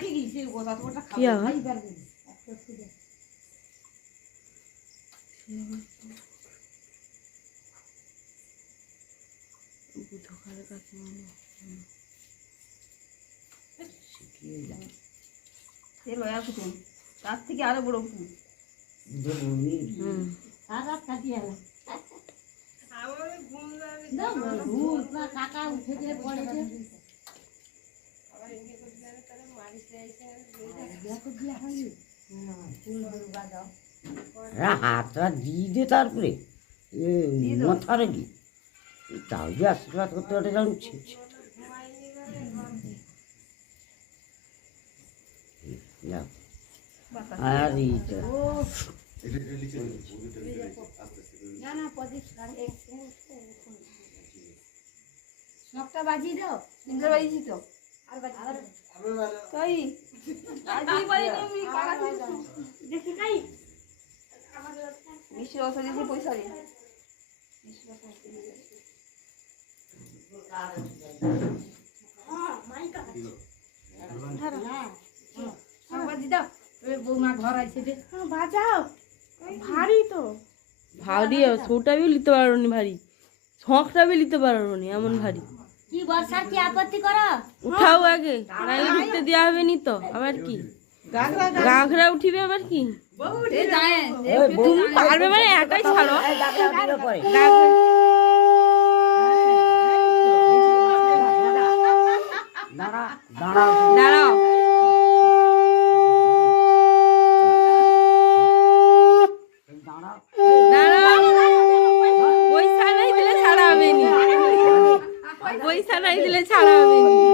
কি আবার বুধকারের কাছে তার থেকে আরো বড় ফুল কাকা উঠে গেলে পড়ে হাতটা দিয়ে দে তারপরে মাথারে কি তাও যে আশীর্বাদ করতে পারে জানছি আর এইটা সবটা বাজিয়ে দাও তিনটা বাজিয়েছি তো তাই দেখি কাই মিষ্টি রসা দিয়েছি পয়সা দিয়ে বৌমা ঘর আছে বাজাও ভারী তো ভারী ছোটা বি নিতে পারো নি ভারী ছকটা বি নিতে পারো নি এমন ভারী কি বর্ষার কি আপত্তি করো উঠাও আগে নাইলে ঢুকতে দেওয়া হবে নি তো আবার কি গাঘরা উঠিবে আবার কি তুমি পারবে মানে একাই ছাড়ো দাঁড়াও পয়সা নাই দিলে ছাড়া হবে নি